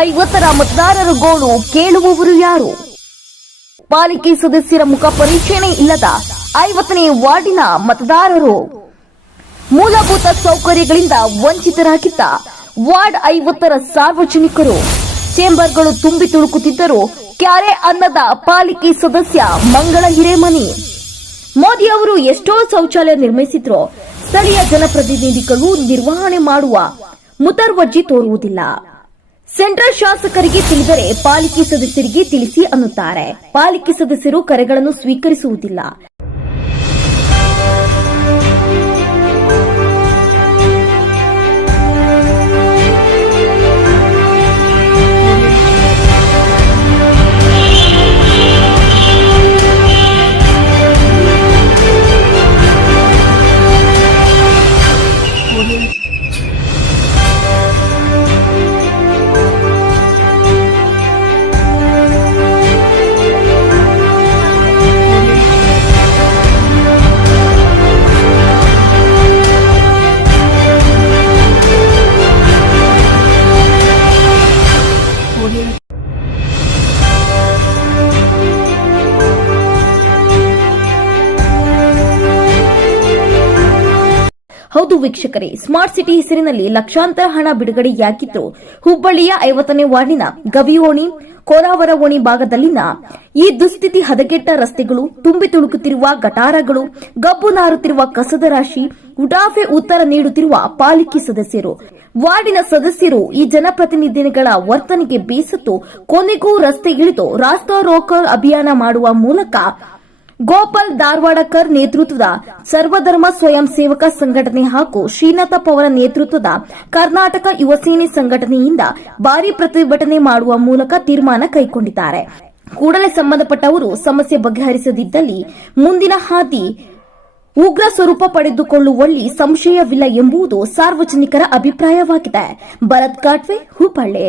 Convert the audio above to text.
50ರ ಮತದಾರರ ಗೋಳು ಕೇಳುವವರು ಯಾರು? ಪಾಲಿಕೆ ಸದಸ್ಯರ ಮುಖ ಪರಿಚಯನೇ ಇಲ್ಲದ 50ನೇ ವಾರ್ಡಿನ ಮತದಾರರು ಮೂಲಭೂತ ಸೌಕರ್ಯಗಳಿಂದ ವಂಚಿತರಾಗಿದ್ದ ವಾರ್ಡ್ 50ರ ಸಾರ್ವಜನಿಕರು ಚೇಂಬರ್ಗಳು ತುಂಬಿ ತುಳುಕುತ್ತಿದ್ದರು. ಕ್ಯಾರೆ ಅನ್ನದ ಪಾಲಿಕೆ ಸದಸ್ಯ ಮಂಗಳ ಹಿರೇಮನಿ. ಮೋದಿ ಅವರು ಎಷ್ಟೋ ಶೌಚಾಲಯ ನಿರ್ಮಿಸಿದ್ರು, ಸ್ಥಳೀಯ ಜನಪ್ರತಿನಿಧಿಗಳು ನಿರ್ವಹಣೆ ಮಾಡುವ ಮುತರ್ವಜ್ಜಿ ತೋರುವುದಿಲ್ಲ. ಸೆಂಟ್ರಲ್ ಶಾಸಕರಿಗೆ ತಿಳಿದರೆ ಪಾಲಿಕೆ ಸದಸ್ಯರಿಗೆ ತಿಳಿಸಿ ಅನ್ನುತ್ತಾರೆ. ಪಾಲಿಕೆ ಸದಸ್ಯರು ಕರೆಗಳನ್ನು ಸ್ವೀಕರಿಸುವುದಿಲ್ಲ. ಹೌದು ವೀಕ್ಷಕರೇ, ಸ್ಮಾರ್ಟ್ ಸಿಟಿ ಹೆಸರಿನಲ್ಲಿ ಲಕ್ಷಾಂತರ ಹಣ ಬಿಡುಗಡೆಯಾಗಿದ್ದು ಹುಬ್ಬಳ್ಳಿಯ 50ನೇ ವಾರ್ಡಿನ ಗವಿಯೋಣಿ ಕೋರಾವರ ಓಣಿ ಭಾಗದಲ್ಲಿನ ಈ ದುಸ್ಥಿತಿ ಹದಗೆಟ್ಟ ರಸ್ತೆಗಳು, ತುಂಬಿ ತುಳುಕುತ್ತಿರುವ ಗಟಾರಗಳು, ಗಬ್ಬು ನಾರುತ್ತಿರುವ ಕಸದ ರಾಶಿ, ಉಡಾಫೆ ಉತ್ತರ ನೀಡುತ್ತಿರುವ ಪಾಲಿಕೆ ಸದಸ್ಯರು, ವಾರ್ಡಿನ ಸದಸ್ಯರು ಈ ಜನಪ್ರತಿನಿಧಿಗಳ ವರ್ತನೆಗೆ ಬೇಸತ್ತು ಕೊನೆಗೂ ರಸ್ತೆ ಇಳಿದು ರಾಸ್ತಾ ರೋಕೋ ಅಭಿಯಾನ ಮಾಡುವ ಮೂಲಕ ಗೋಪಾಲ್ ಧಾರವಾಡಕರ್ ನೇತೃತ್ವದ ಸರ್ವಧರ್ಮ ಸ್ವಯಂ ಸೇವಕ ಸಂಘಟನೆ ಹಾಗೂ ಶ್ರೀನಾಥಪ್ಪ ಅವರ ನೇತೃತ್ವದ ಕರ್ನಾಟಕ ಯುವ ಸೇನೆ ಸಂಘಟನೆಯಿಂದ ಭಾರೀ ಪ್ರತಿಭಟನೆ ಮಾಡುವ ಮೂಲಕ ತೀರ್ಮಾನ ಕೈಗೊಂಡಿದ್ದಾರೆ. ಕೂಡಲೇ ಸಂಬಂಧಪಟ್ಟವರು ಸಮಸ್ಯೆ ಬಗೆಹರಿಸದಿದ್ದಲ್ಲಿ ಮುಂದಿನ ಹಾದಿ ಉಗ್ರ ಸ್ವರೂಪ ಪಡೆದುಕೊಳ್ಳುವಲ್ಲಿ ಸಂಶಯವಿಲ್ಲ ಎಂಬುದು ಸಾರ್ವಜನಿಕರ ಅಭಿಪ್ರಾಯವಾಗಿದೆ. ಭರತ್ ಕಾಟ್ವೆ, ಹುಬ್ಬಳ್ಳಿ.